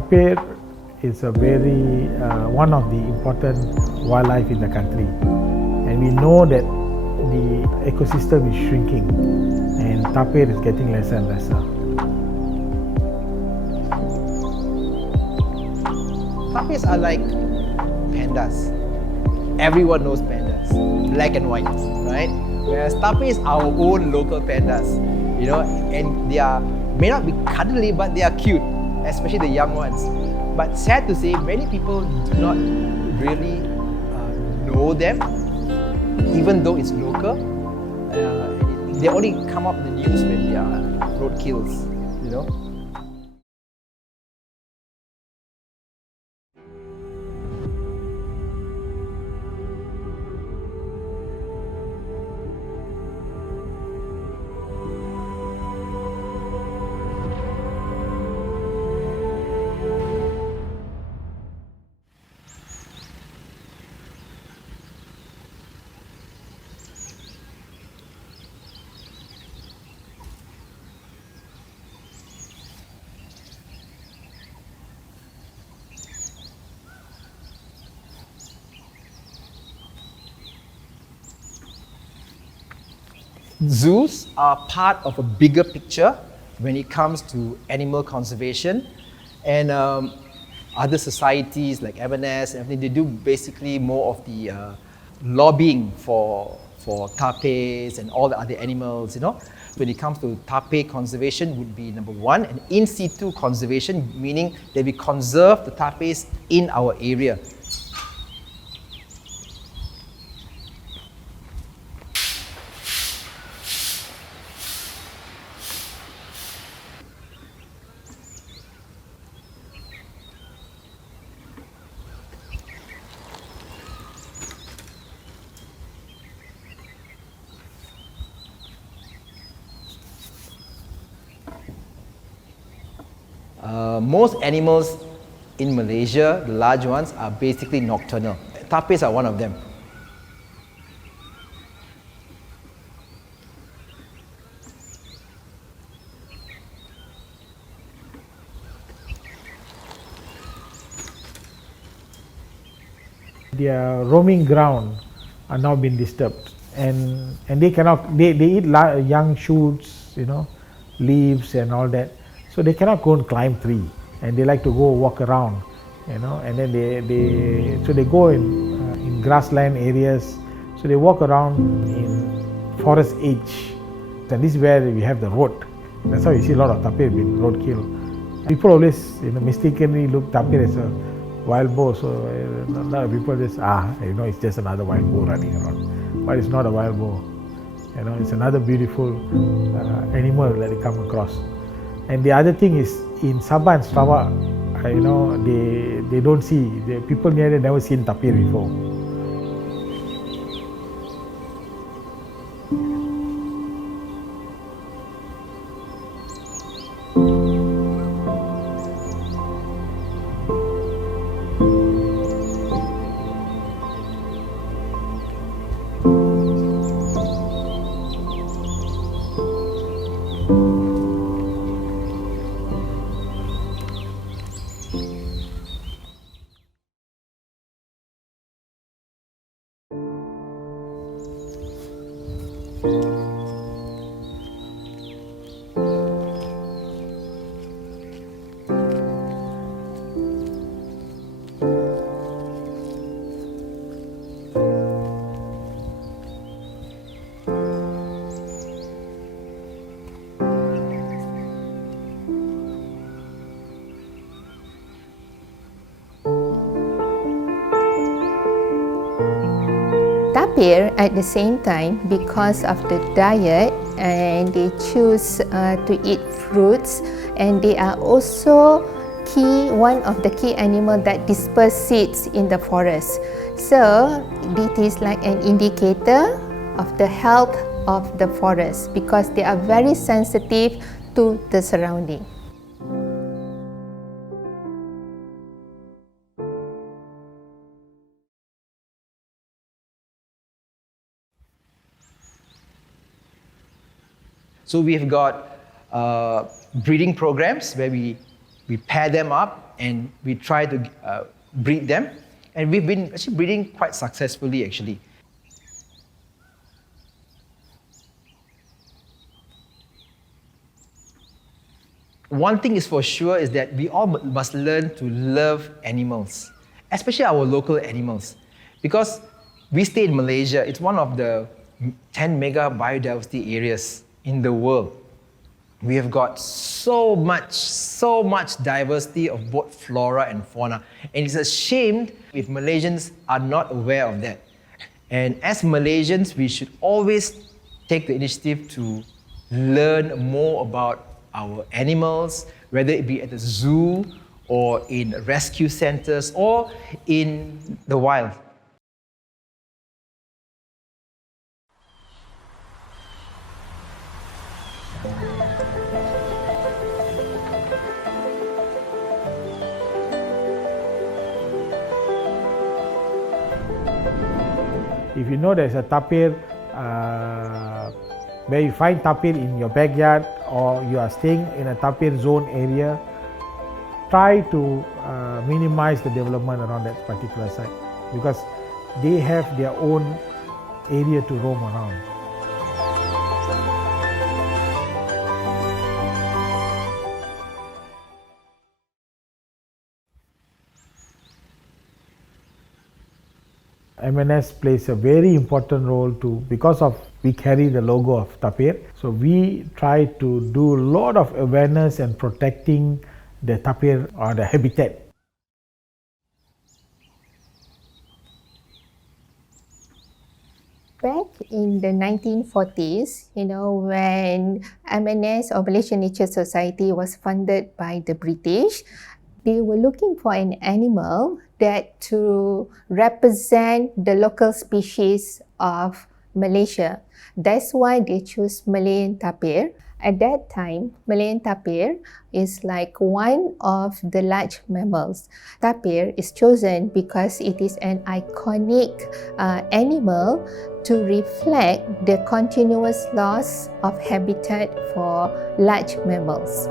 Tapir is a very one of the important wildlife in the country, and we know that the ecosystem is shrinking and tapir is getting lesser and lesser. Tapirs are like pandas. Everyone knows pandas, black and white, right? Whereas tapirs are our own local pandas, and they may not be cuddly, but they are cute, especially the young ones. But sad to say, many people do not really know them, even though it's local. They only come up in the news when there are roadkills, Zoos are part of a bigger picture when it comes to animal conservation, and other societies like M&S and everything, they do basically more of the lobbying for tapirs and all the other animals, When it comes to tapir conservation would be number one, and in situ conservation, meaning that we conserve the tapirs in our area. Most animals in Malaysia, the large ones, are basically nocturnal. Tapirs are one of them. Their roaming ground are now being disturbed, and they cannot. They eat young shoots, leaves and all that. So they cannot go and climb tree, and they like to go walk around, and then they go in grassland areas. So they walk around in forest edge, and this is where we have the road. That's how you see a lot of tapir being roadkill. People always mistakenly look tapir as a wild boar, so a lot of people just it's just another wild boar running around, but it's not a wild boar. It's another beautiful animal that they come across. And the other thing is, in Sabah and Sarawak, they don't see, the people near there never seen tapir before. Tapir at the same time, because of the diet, and they choose to eat fruits, and they are also one of the key animal that disperse seeds in the forest. So it is like an indicator of the health of the forest, because they are very sensitive to the surrounding. So we've got breeding programs where we pair them up and we try to breed them. And we've been actually breeding quite successfully actually. One thing is for sure is that we all must learn to love animals, especially our local animals. Because we stay in Malaysia, it's one of the 10 mega biodiversity areas in the world. We have got so much diversity of both flora and fauna. And it's a shame if Malaysians are not aware of that. And as Malaysians, we should always take the initiative to learn more about our animals, whether it be at the zoo or in rescue centers or in the wild. If you know there's a tapir, where you find tapir in your backyard or you are staying in a tapir zone area, try to minimize the development around that particular site because they have their own area to roam around. MNS plays a very important role because we carry the logo of tapir. So we try to do a lot of awareness and protecting the tapir or the habitat. Back in the 1940s, when MNS or Malaysian Nature Society was funded by the British, they were looking for an animal that to represent the local species of Malaysia. That's why they chose Malayan tapir. At that time, Malayan tapir is like one of the large mammals. Tapir is chosen because it is an iconic animal to reflect the continuous loss of habitat for large mammals.